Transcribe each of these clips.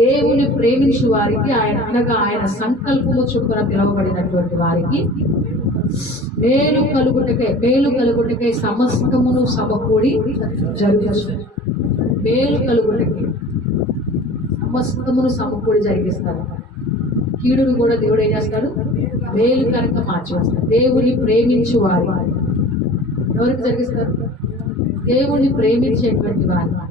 దేవుని ప్రేమించు వారికి ఆయన అనగా ఆయన సంకల్పము చొప్పున పిలువబడినటువంటి వారికి మేలు కలుగుటకే మేలు కలుగుటకే సమస్తమును సమకూడి జరుగుతుంది మేలు కలుగుటకే. సమస్తమును సమకూడి జరిగిస్తారు. కీడును కూడా దేవుడు ఏం చేస్తాడు? మేలు కనుక మార్చేస్తాడు. దేవుని ప్రేమించు వారి ఎవరికి జరిగిస్తారు? దేవుణ్ణి ప్రేమించేటువంటి వారి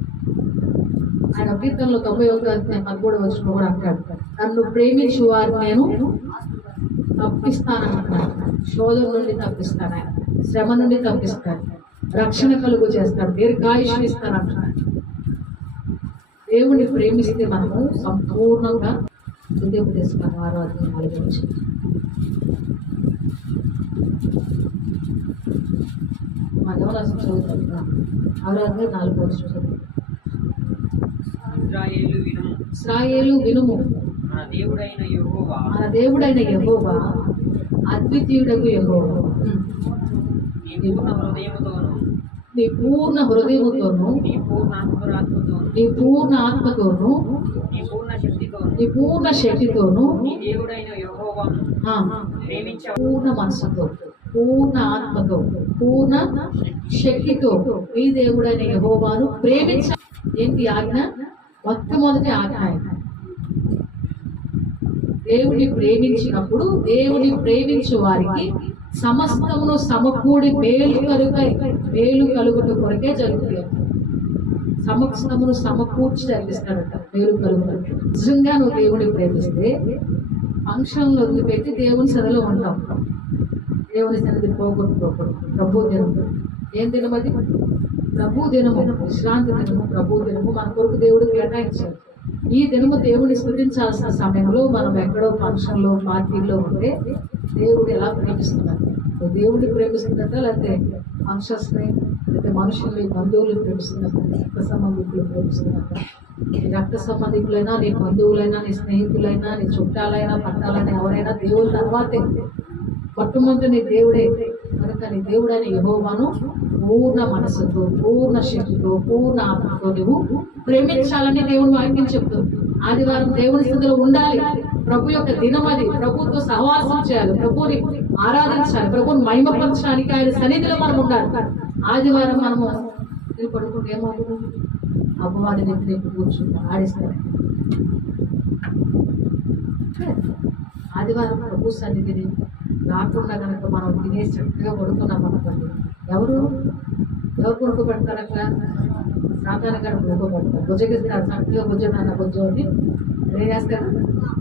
ఆయన కీర్తనలో తొంభై ఒక పదమూడు వచ్చిన కూడా అంటాడు. నన్ను ప్రేమించు వారు నేను తప్పిస్తానంటున్నాను శోధం నుండి తప్పిస్తాను ఆయన. శ్రమ నుండి తప్పిస్తాను రక్షణ కలుగు చేస్తాడు. దీర్ఘాయుష్ని ఇస్తాను దేవుణ్ణి ప్రేమిస్తే మనము సంపూర్ణంగా హృదయోపదేశం వారు అది నాలుగు నుంచి మా దేవరాశం నాలుగు వచ్చిన చదువుతున్నాం ఇజ్రాయేలు వినుము. ఇస్రాయేలు వినుము. మన దేవుడైన యెహోవా. మన దేవుడైన యెహోవా అద్వితీయుడకు యెహోవా. నీ పూర్ణ హృదయముతోను. నీ పూర్ణ హృదయముతోను నీ పూర్ణ నీ పూర్ణ ఆత్మతోను నీ పూర్ణ శక్తితోను. నీ పూర్ణ శక్తితోను నీ దేవుడైన యెహోవాను ఆ, ప్రేమించ పూర్ణ మనసుతో పూర్ణ ఆత్మతో పూర్ణ శక్తితో. ఈ దేవుడైన యెహోవాను ప్రేమించ ఏంటి ఆజ్ఞ? మొట్టమొదటి ఆజ్ఞ దేవుని ప్రేమించినప్పుడు దేవుని ప్రేమించు వారికి సమస్తమును సమకూడి మేలు కలుగ మేలు కలుగుట కొరకే జరుగుతుంది. సమస్తమును సమకూర్చి జరిగిస్తాడట మేలు కలుగుట నిజంగా నువ్వు దేవుని ప్రేమిస్తే ఫంక్షన్లు వదిలిపెట్టి దేవుని సదలో ఉంటాం దేవుని సన్నిధి పోగొట్టుకోకూడదు ప్రభు దేవుడు. ఏం తినమది ప్రభు దినము విశ్రాంతి దినము ప్రభు దినము మన కొరకు దేవుడు కేటాయించారు. ఈ దినము దేవుడిని స్థుతించాల్సిన సమయంలో మనం ఎక్కడో ఫంక్షన్లో పార్టీలో ఉంటే దేవుడు ఎలా ప్రేమిస్తున్నారు దేవుడిని ప్రేమిస్తున్నట్ట లేకపోతే ఫంక్షన్స్ని లేకపోతే మనుషుల్ని బంధువులు ప్రేమిస్తున్నట్ట రక్త సంబంధికులు ప్రేమిస్తున్నట్ట? నీ రక్త సంబంధికులైనా నీ బంధువులైనా నీ స్నేహితులైనా నీ చుట్టాలైనా పట్టాలైనా ఎవరైనా దేవుడి తర్వాతే. మొట్టమొదటి నీ దేవుడే. కనుక నీ దేవుడైన యహోవాను పూర్ణ మనసుతో పూర్ణ శక్తితో పూర్ణ ఆత్మతో నువ్వు ప్రేమించాలని దేవుని వాక్యం చెప్తుంది. ఆదివారం దేవుని స్థితిలో ఉండాలి. ప్రభు యొక్క దినం అది. ప్రభుతో సహవాసం చేయాలి. ప్రభుని ఆరాధించాలి. ప్రభుని మహిమపరచడానికి ఆయన సన్నిధిలో మనం ఉండాలి. ఆదివారం మనము పడుకుంటే ఏమవుతుంది? అపవాది నెత్తి నెత్తి ఆడిస్తారు. ఆదివారం ప్రభు సన్నిధిని రాకుండా కనుక మనం తినేసి చక్కగా పడుకున్నాం అనుకోండి. ఎవరు? ఎవరు పడుకోబెడతారక్క సాధారణ గారు పడుకోబెడతారు భుజగిస్తారు చక్కగా భుజనాన్న భుజం అని ఏం చేస్తారు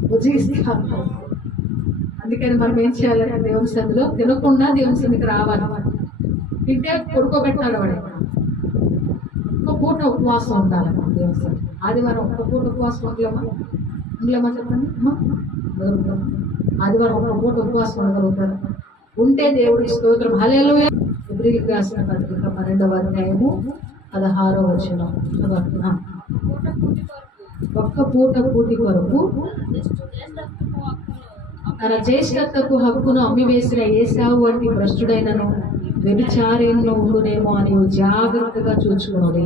భుజగిస్తారు అందుకని మనం ఏం చేయాలంటే దేవుని సన్నిధిలో తినకుండా దేవుని సన్నిధికి రావాలి. తింటే కొడుకోబెట్టాలి వాడు. ఒక్క పూట ఉపవాసం ఉండాలి మనం దేవుని సన్నిధిలో. ఆదివారం ఒక్క పూట ఉపవాసం ఉండలేమా? ఉండలేమా చెప్పండి? అమ్మా ఆదివారం ఒక్క పూట ఉపవాసం ఉండగలుగుతారు? ఉంటే దేవుడి స్తోత్రం. హలేలు ఎబ్రిల్కి రాసిన పత్రిక పన్నెండవ అధ్యాయము పదహారో వచ్చిన ఒక్క పూట పూటి కొరకు తన జ్యేష్ఠత్వపు హక్కును అమ్మివేసిన ఏసావు వంటి భ్రష్టుడైనను వ్యభిచారేను ఉండునేమో అని జాగ్రత్తగా చూచుకున్నది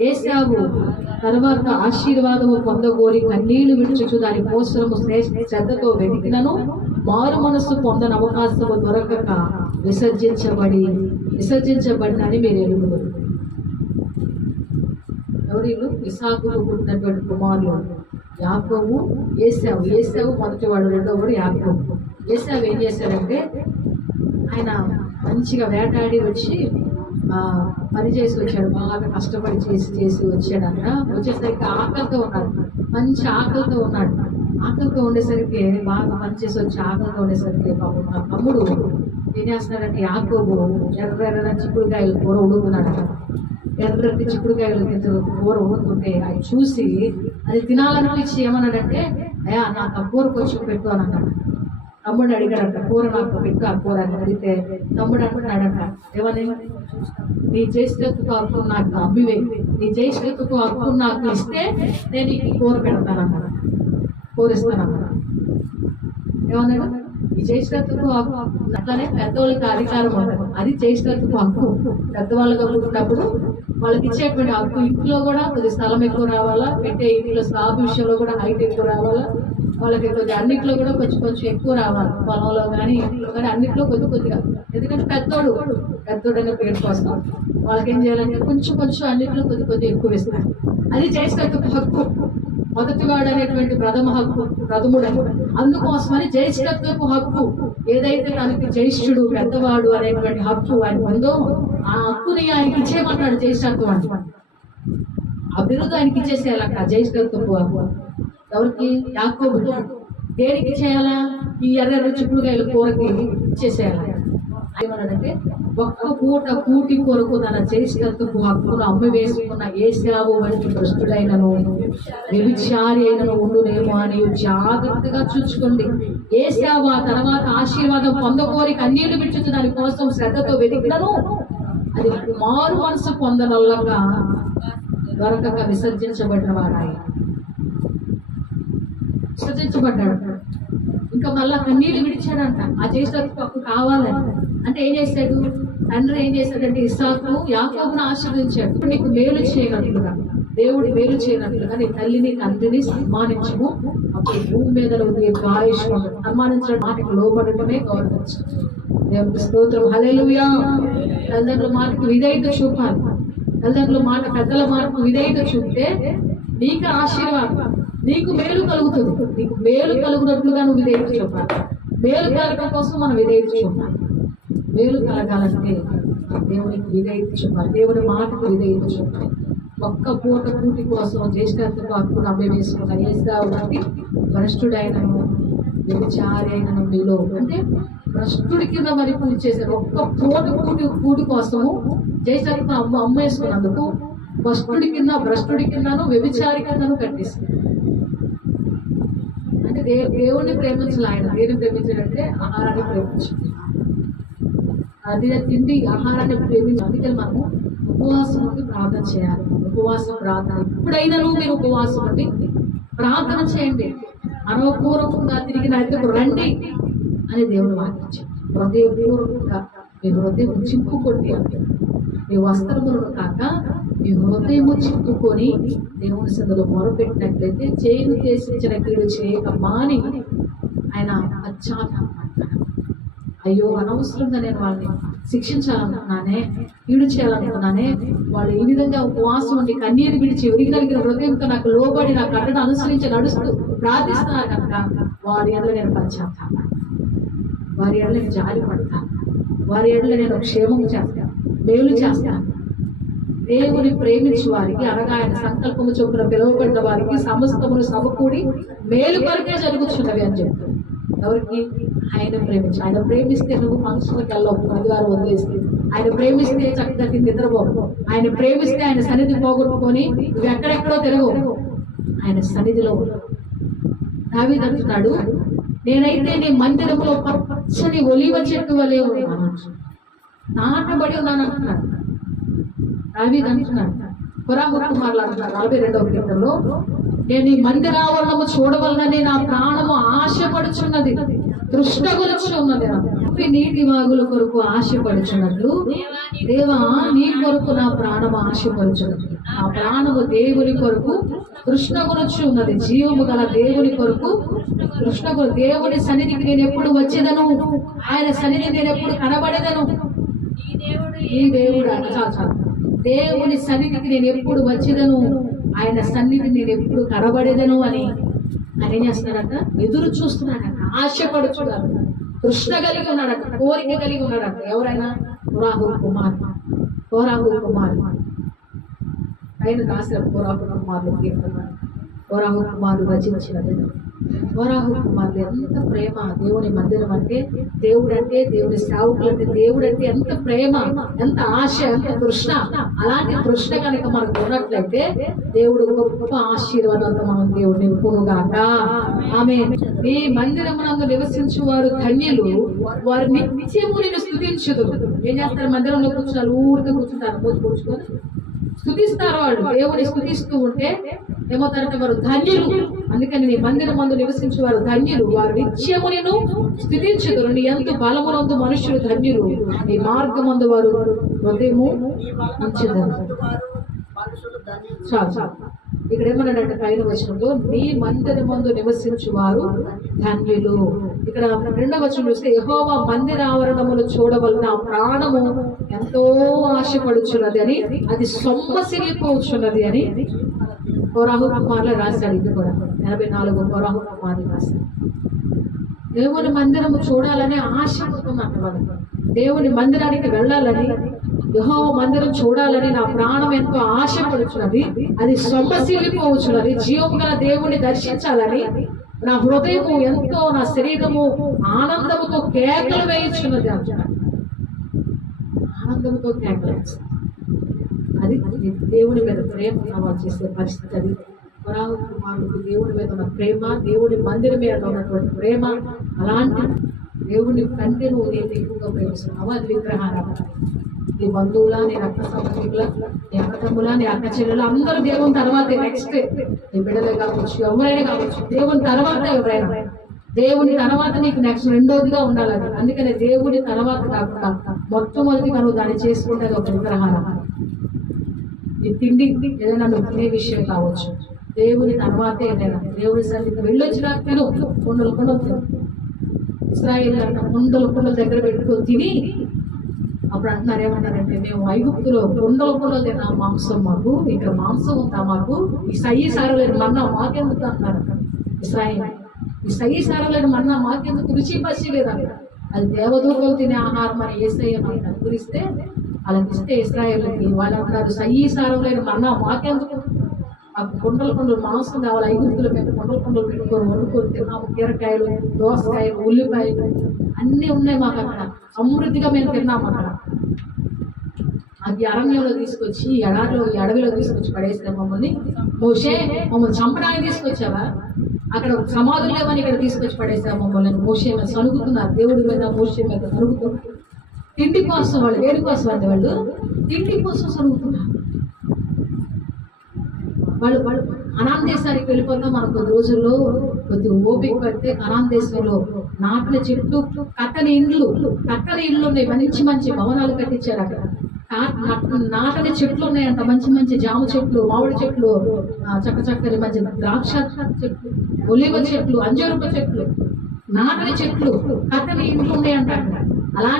ఏసావు. తర్వాత ఆశీర్వాదము పొందగోరి కన్నీళ్ళు విడుచుచు దాని కోసము శ్రద్ధతో వెతికినను. మారు మనస్సు పొందని అవకాశము దొరకక విసర్జించబడి విసర్జించబడినని మీరు ఎరుగుదరు. ఎవరిలు విశాఖలో పుట్టినటువంటి కుమారులు. యాకోబు ఏసావు. ఏసావు మొదటి వాడు రెండో వాడు యాకోబు. ఏసావు ఏం చేశాడంటే ఆయన మంచిగా వేటాడి వచ్చి పని చేసి వచ్చాడు బాగా కష్టపడి చేసి చేసి వచ్చాడంట వచ్చేసరికి ఆకలితో ఉన్నాడు. మంచి ఆకలితో ఉన్నాడు. ఆకలితో ఉండేసరికి బాగా పని చేసి వచ్చి ఆకలితో ఉండేసరికి పాపం నా తమ్ముడు ఏం చేస్తున్నాడంటే యాకోబు ఎర్ర ఎర్ర చిక్కుడుకాయలు కూర ఉడుకున్నాడు ఎర్రటి చిక్కుడుకాయలు కూర ఉడుకుంటే అది చూసి అది తినాలనిపించి ఏమన్నాడంటే అయ్యా నాకు ఆ కూర కొంచెం పెట్టు అని అన్నాడు. తమ్ముడు అడిగాడంట కూర నాకు పెట్టు ఆ కూర అని అడిగితే తమ్ముడు అంటున్నాడంట ఏమని? నీ జ్యేష్ఠత్వకు హక్కు నాకు అమ్మివే. నీ జ్యేష్ఠత్వకు హక్కు నాకు ఇస్తే నేను ఈ కూర పెడతానన్నాడు. కూర ఏమన్నా ఈ జ్యేష్ఠత్వపు హక్కు అట్లానే పెద్దవాళ్ళకి అధికారం ఉండదు అది జ్యేష్ఠత్వపు హక్కు పెద్దవాళ్ళగా పుట్టినప్పుడు వాళ్ళకి ఇచ్చేటువంటి హక్కు ఇంట్లో కూడా కొద్ది స్థలం ఎక్కువ రావాలా? పెట్టే ఇంట్లో స్లాబ్ విషయంలో కూడా హైట్ ఎక్కువ రావాలా? వాళ్ళకి కొద్దిగా అన్నింటిలో కూడా కొంచెం కొంచెం ఎక్కువ రావాలి. పొలంలో కానీ ఇంట్లో కానీ అన్నింటిలో కొద్ది కొద్దిగా. ఎందుకంటే పెద్దోడు పెద్దోడు అనే పేరు కోసం వాళ్ళకి ఏం చేయాలంటే కొంచెం కొంచెం అన్నింటిలో కొద్ది కొద్ది ఎక్కువ ఇస్తారు అది జ్యేష్ఠత్వపు హక్కు. మొదటివాడు అనేటువంటి ప్రథమ హక్కు ప్రథముడు. అని అందుకోసమని జ్యేష్ఠత్వపు హక్కు. ఏదైతే తనకి జ్యేష్ఠుడు పెద్దవాడు అనేటువంటి హక్కు ఆయన ఉందో ఆ హక్కుని ఆయనకి ఇచ్చేయమంటాడు జ్యేష్ఠత్వం అంటే ఆ బిరుదు ఆయనకి ఇచ్చేసేయాలంట జ్యేష్ఠత్వపు హక్కు. ఎవరికి యాకోబుతో దేనికి చేయాలా? ఈ ఎర్ర చిక్కుడుగాయలు కూరకి చేసేయాలి? ఏమన్నాడంటే ఒక్క పూట కూటి కొరకు తన చేసినందుకు హక్కును అమ్మి వేసుకున్న ఏసావు వంటి భ్రష్టుడైనను వ్యభిచారి అయినను ఉండునేమో అని జాగ్రత్తగా చూసుకోండి. ఏసావు ఆ తర్వాత ఆశీర్వాదం పొందకోరి కన్నీళ్ళు విడుచుతూ దాని కోసం శ్రద్ధతో వెతికినను అది మారు మనసు పొందనల్లగా దొరకక విసర్జించబడిన వాడాయి. విసర్జించబడ్డాడు ఇంకా మళ్ళా కన్నీళ్ళు విడిచాడంట. ఆ జ్యేష్ఠత్వపు హక్కు కావాలని. అంటే ఏం చేశాడు? తండ్రి ఏం చేశాడంటే ఇస్సాకు యాకోబును ఆశీర్వదించాడు. నీకు మేలు చేయగలుగుతా దేవుడు మేలు చేయనట్లుగా నీ తల్లిని తండ్రిని సన్మానించము. అప్పుడు భూమి మీద నువ్వు నీకు ఆయుష్ సన్మానించడం మాటకు లోపడటమే గౌరవించు. దేవునికి స్తోత్రం. హలేలుయా తల్లిదండ్రుల మాటకు విధేయత చూపాలి. తల్లిదండ్రుల మాట పెద్దల మాటకు విధేయత చూపితే నీకు ఆశీర్వాదం. నీకు మేలు కలుగుతుంది. నీకు మేలు కలుగునట్లుగా నువ్వు విధేయత చూపాలి మేలు కలగడం కోసం మనం విధేయత చూపాలి మేలు కలగాలంటే దేవునికి విధేయత చూపాలి దేవుని మాటకు విధేయత చూపాలి ఒక్క పూట కూటి కోసం జ్యేష్ఠత్వపు హక్కును అమ్మే వేసుకున్న ఏసావు భ్రష్టుడైనను వ్యభిచారి అయినను మీలో అంటే భ్రష్టుడి కింద మరి పూజ చేశారు ఒక్క పూట కూటి కూటి కోసము జ్యేష్ఠత్వం అమ్మ అమ్మేసుకున్నందుకు భ్రష్టుడి కింద భ్రష్టుడి కిందను వ్యభిచారి కిందను కట్టిస్తారు అంటే దే దేవుణ్ణి ప్రేమించాలి ఆయన. దేని ప్రేమించాడంటే ఆహారాన్ని ప్రేమించాలి అది తిండి ఆహారాన్ని ప్రేమించాలి అందుకే మనము ఉపవాసం ఉండి ప్రార్థన చేయాలి. ఉపవాసం ప్రార్థన. ఎప్పుడైనాను మీరు ఉపవాసం ఉండి ప్రార్థన చేయండి. అనవపూర్వకంగా తిరిగి నా దగ్గరకు రండి అని దేవుడు వాక్యించాడు హృదయపూర్వకంగా మీ హృదయం చింపుకోండి అంటే మీ వస్త్రములను కాక మీ హృదయము చిక్కుకొని దేవుని సందులో మొరపెట్టినట్లయితే చేయను ఉద్దేశించిన కీడు చేయక మాని ఆయన పశ్చాత్తాపడతాడు అయ్యో అనవసరంగా నేను వాళ్ళని శిక్షించాలనుకున్నానే ఈడు చేయాలనుకున్నానే వాళ్ళు ఈ విధంగా ఉపవాసం ఉండి కన్నీరు విడిచి విరిగినలిగిన హృదయంతో నాకు లోబడి నా కట్టను అనుసరించి నడుస్తూ ప్రార్థిస్తున్నారు కనుక వారి ఎడల నేను పశ్చాత్తాప వారి ఎడల నేను జాలి పడతాను వారి ఎడల నేను క్షేమం చేస్తాను. మేలు చేస్తాను. దేవుని ప్రేమించు వారికి అనగా ఆయన సంకల్పము చొప్పున పిలువబడిన వారికి సమస్తమును సమకూడి మేలు కొరకే జరుగుతున్నవి అని చెప్తుంది ఎవరికి? ఆయన ప్రేమించు. ఆయన ప్రేమిస్తే నువ్వు ఫంక్షన్కి వెళ్ళవు ఆదివారం వదిలేస్తే. ఆయన ప్రేమిస్తే చక్కగా నిద్రపోవు ఆయన ప్రేమిస్తే ఆయన సన్నిధి పోగొట్టుకొని నువ్వు ఎక్కడెక్కడో తిరగవు. ఆయన సన్నిధిలో దావీదంటున్నాడు నేనైతే నీ మందిరంలో పచ్చని ఒలివ చెట్టు వలె ఉన్నాను. నాటబడి ఉన్నాను అంటున్నాడు. దావీద్ అంటున్నాడు పురాముఖ కుమారులు అంటున్నారు నలభై రెండవ కీర్తనలో నేను ఈ మందిరావరణము చూడవలనని నా ప్రాణము ఆశపడుచున్నది దృష్టగొలుచు ఉన్నది నాకు నీటి వాగుల కొరకు ఆశపడుచున్నట్లు దేవా నీ కొరకు నా ప్రాణము ఆశపడుచున్నది ఆ ప్రాణము దేవుని కొరకు కృష్ణగునొచ్చు ఉన్నది జీవము గల దేవుని కొరకు కృష్ణగు దేవుని సన్నిధికి నేను ఎప్పుడు వచ్చేదను ఆయన సన్నిధి నేను ఎప్పుడు కనబడేదను? ఈ దేవుడు అంట దేవుని సన్నిధికి నేను ఎప్పుడు వచ్చేదను ఆయన సన్నిధి నేను ఎప్పుడు కనబడేదను అని? ఆయన ఏం చేస్తున్నాడట? ఎదురు చూస్తున్నాడట. ఆశపడుచున్నాడు కృష్ణ కలిగి ఉన్నాడట. కోరిక కలిగి ఉన్నాడట. ఎవరైనా? రాహుల్ కుమార్. కోరాహుల్ కుమార్. ఆయన రాసిన కోరాహుల్ కుమార్లు కీర్తన. కోరాహుల్ కుమారుడు రచించినది కోరాహుల్ కుమారులు ఎంత ప్రేమ దేవుని మందిరం అంటే దేవుడు అంటే దేవుని సేవకులు అంటే దేవుడు అంటే ఎంత ప్రేమ ఎంత ఆశ ఎంత తృష్ణ. అలాంటి తృష్ణ కనుక మనకు ఉన్నట్లయితే దేవుడు గొప్ప ఆశీర్వాదంతో మనం దేవుడిని నింపునుగాక ఆమె ఈ మందిరమునందు నివసించు వారు ధన్యులు. వారు నిత్యము నేను స్థుతించదు ఏం చేస్తారు? మందిరంలో కూర్చున్నారు. ఊరికి కూర్చుంటారు. మూతి కూర్చుకొని స్థుతిస్తారు వాళ్ళు. దేవుని స్థుతిస్తూ ఉంటే ఏమవుతారంటే వారు ధన్యులు? అందుకని నీ మందిరం మందు నివసించే వారు ధన్యులు. వారు నిత్యము నేను స్థితించుదురు. నీ ఎంత బలమునందు మనుషులు ధన్యులు. నీ మార్గమందు వారు హృదయము ఉంచుదరు. చాలు చాలు. ఇక్కడ ఏమన్నాడంటే పైన వచనంలో నీ మందిరం ముందు నివసించు వారు ధన్యులు. ఇక్కడ రెండవ వచనం చూస్తే యహోవా మందిర ఆవరణములు చూడవలన ప్రాణము ఎంతో ఆశపడుచున్నది అని అది సొమ్మసిల్లిపోచున్నది అని కోరాహు కుమార్లో రాశాడు ఇది కూడా. ఎనభై నాలుగు కోరాహు కుమార్లు రాశాడు దేవుని మందిరము చూడాలని ఆశ ఉంటుందంట వాళ్ళకి. దేవుని మందిరానికి వెళ్ళాలని యెహోవా మందిరం చూడాలని నా ప్రాణం ఎంతో ఆశపడుచున్నది. అది సొమ్మసిల్లిపోవచ్చున్నది జీవం గల దేవుని దర్శించాలని నా హృదయము ఎంతో నా శరీరము ఆనందముతో కేకలు వేయించున్నది అంటున్నాడు ఆనందంతో కేకలు వేస్తుంది. అది దేవుడి మీద ప్రేమ సవాల్ చేసే పరిస్థితి అది. వరాహు కుమారుడికి దేవుడి మీద ఉన్న ప్రేమ దేవుడి మందిరం మీద ఉన్నటువంటి ప్రేమ అలాంటి దేవుని కంటే నువ్వు నేను ఎక్కువగా ప్రేమిస్తున్నావు. అది విగ్రహారాధన. నీ బంధువుల నీ రక్త సంబంధికుల నీ అక్కతమ్ముల నీ అక్క చెల్లెలు అందరూ దేవుని తర్వాత. నెక్స్ట్ నీ బిడ్డలే కావచ్చు ఎవరైనా కావచ్చు దేవుని తర్వాత ఎవరైనా. దేవుని తర్వాత నీకు నెక్స్ట్ రెండోదిగా ఉండాలి అందుకనే దేవుడి దేవుని తర్వాత కాకుండా మొట్టమొదటిగా నువ్వు దాన్ని చేసుకుంటే ఒక విగ్రహారాధన. ఈ తిండి ఏదైనా నువ్వు తినే విషయం కావచ్చు. దేవుని తర్వాతే ఏదైనా. దేవుని సన్నిధి వెళ్ళొచ్చినా తిను. కొండలు కొండలు తిను. ఇస్రాయిల్ అన్న కొండలు కొండల దగ్గర పెట్టుకొని తిని అప్పుడు అంటున్నారు ఏమంటారంటే మేము ఐగుప్తులో కొండల కొండలు తిన్నా. మాంసం మాకు ఇక్కడ మాంసం ఉందా మాకు? ఈ సయ్యి సారలేని మన్నా మాకెందుకు అంటున్నారు ఇస్రాయిల్. ఈ సయ్యి సారలేని మన్నా మాకెందుకు? రుచి పసి లేదా అది దేవదూతలు తినే ఆహారం అని ఏసయ్య మనకి అనుకరిస్తే అలా ఇస్తే వాళ్ళు అంటారు సయ్యి సారం లేని మన్నా మాకెందుకు మాకు కొండలు కొండలు మాంసం కావాలి ఐగుప్తుల మీద కొండలు కొండలు పెట్టుకొని వండుకొని తిన్నాము. కీరకాయలు దోసకాయలు ఉల్లిపాయలు అన్నీ ఉన్నాయి మాకు అక్కడ. సమృద్ధిగా మేము తిన్నాము అక్కడ. అది అరణ్యంలో తీసుకొచ్చి ఎడారిలో అడవిలో తీసుకొచ్చి పడేసిన మమ్మల్ని మోషే మమ్మల్ని చంపడానికి తీసుకొచ్చావా? అక్కడ సమాధులు లేవని ఇక్కడ తీసుకొచ్చి పడేసా మమ్మల్ని మోషే మీద సనుగుతున్నారు దేవుడి మీద మోషే మీద సనుగుతున్నారు తిండి కోసం వాళ్ళు వేడి కోసం అండి వాళ్ళు తిండి కోసం సనుగుతున్నారు వాళ్ళు వాళ్ళు అనాన్ దేశానికి వెళ్ళిపోతాం మనకు కొద్ది రోజుల్లో కొద్ది ఓపిక పడితే అనాన్ దేశంలో నాటిన చెట్టు కట్టని ఇండ్లు కట్టని ఇండ్లు ఉన్నాయి. మంచి మంచి భవనాలు కట్టించారు అక్కడ. కా- నాటని చెట్లు ఉన్నాయంట. మంచి మంచి జామ చెట్లు మామిడి చెట్లు చక్క చక్కని మంచి ద్రాక్ష చెట్లు ఒలివ చెట్లు అంజూరపు చెట్లు నాటని చెట్లు కట్టని ఇండ్లు ఉన్నాయంట అక్కడ.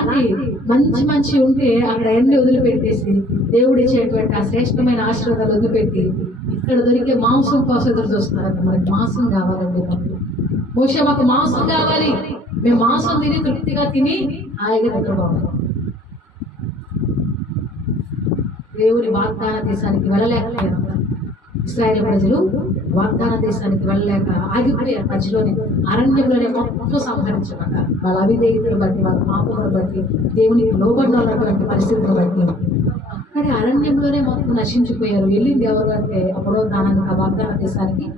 అలాంటి మంచి మంచి ఉంటే అక్కడ ఎన్ని వదిలిపెట్టేసి దేవుడు ఇచ్చేటువంటి ఆ శ్రేష్టమైన ఆశీర్వాదాలు వదిలిపెట్టి ఇక్కడ దొరికే మాంసం కోసం ఎదురు మనకి మాంసం కావాలండి బహుశా మాకు మాంసం కావాలి. మేము మాంసం తిని తృప్తిగా తిని హాయిగా నిద్రపోవాలి. దేవుని వాగ్దాన దేశానికి వెళ్ళలేకపోయారు ఇస్రాయేల్ ప్రజలు వాగ్దాన దేశానికి వెళ్ళలేక ఆగిపోయారు మధ్యలోనే. అరణ్యంలోనే మొత్తం సంహరించబడ్డారు. వాళ్ళ అవిధేయతను బట్టి వాళ్ళ పాపములను బట్టి దేవునికి లోబడినటువంటి పరిస్థితులను బట్టి. కానీ అరణ్యంలోనే మొత్తం నశించిపోయారు. వెళ్ళింది ఎవరు అంటే అప్పుడో దానానికి ఆ వాగ్దాన దేశానికి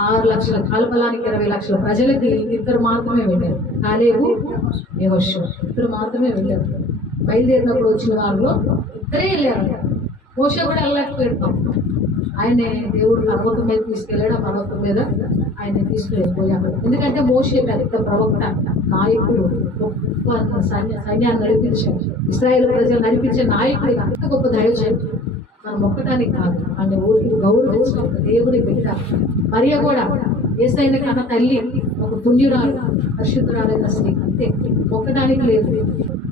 ఆరు లక్షల కాల్పలానికి ఇరవై లక్షల ప్రజలకి ఇద్దరు మాత్రమే వెళ్ళారు. కాలేవు యెహోషువ. ఇద్దరు మాత్రమే వెళ్ళారు. బయలుదేరినప్పుడు వచ్చిన వాళ్ళు ఇద్దరే వెళ్ళారు. మోషే కూడా వెళ్ళలేకపోయాడు ఆయన దేవుడు పర్వతం మీద తీసుకెళ్ళాడు ఆ పర్వతం మీద ఆయన తీసుకెళ్ళిపోయాడు ఎందుకంటే మోషే పెద్ద ప్రవక్త నాయకుడు గొప్ప సైన్య సైన్యాన్ని నడిపించాడు ఇస్రాయేల్ ప్రజలు నడిపించే నాయకుడు అంత గొప్ప దైవజనుడు మనం మొక్కటానికి కాదు ఆయన ఊరికి గౌరవించిన దేవుని బిడ్డ. మరియ కూడా ఏసైన కన్న తల్లి ఒక పుణ్యురాలు పరిశుద్ధురాలైన స్త్రీ. అంతే మొక్కడానికి లేదు.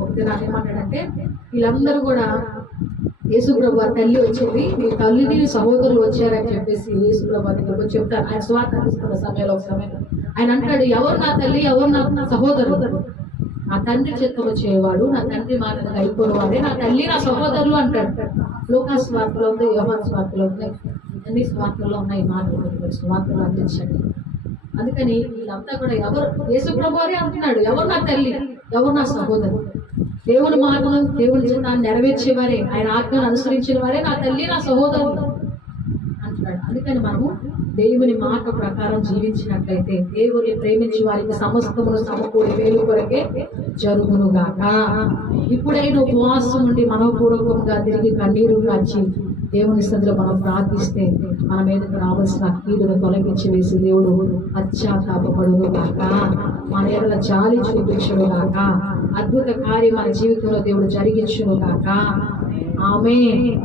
ఒకటి నాకు వీళ్ళందరూ కూడా యేసుప్రభు ఆ తల్లి వచ్చింది. మీ తల్లిని సహోదరులు వచ్చారని చెప్పేసి యేసుప్రభు దగ్గరకు చెప్తారు. ఆయన స్వార్థ సమయంలో ఒక సమయంలో ఆయన అంటాడు ఎవరు నా తల్లి ఎవరు నా నా సహోదరుడు? నా తండ్రి చిత్తం వచ్చేవాడు నా తండ్రి మాటను అయిపోయేవాడే నా తల్లి నా సహోదరులు అంటాడు. లోకా స్వార్థలో ఉంది యోహన్ స్వార్థలో ఉంది. అన్ని స్వార్థలో ఉన్నాయి మాటలు స్వార్థలు అందించండి. అందుకని వీళ్ళంతా కూడా ఎవరు యేసుప్రభు వారే అంటున్నాడు ఎవరు నా తల్లి ఎవరు నా సహోదరు దేవుని మార్గం దేవుని చిత్తాన్ని నెరవేర్చేవారే. ఆయన ఆజ్ఞను అనుసరించిన వారే నా తల్లి నా సహోదరులు అంటున్నాడు. అందుకని మనము దేవుని మాట ప్రకారం జీవించినట్లయితే దేవుని ప్రేమించి వారికి సమస్తమును సమకూడి వేలు కొరకే జరుగునుగాక. ఇప్పుడైనా ఉపవాసం ఉండి మనోపూర్వకంగా తిరిగి కన్నీరు కాచి దేవుని స్థితిలో మనం ప్రార్థిస్తే మన మీదకు రావాల్సిన కీడును తొలగించి వేసి దేవుడు పశ్చాత్తాపడును కాక మన ఎడల జాలి చూపించడుగాక అద్భుత కార్యం మన జీవితంలో దేవుడు జరిగించును కాక ఆమె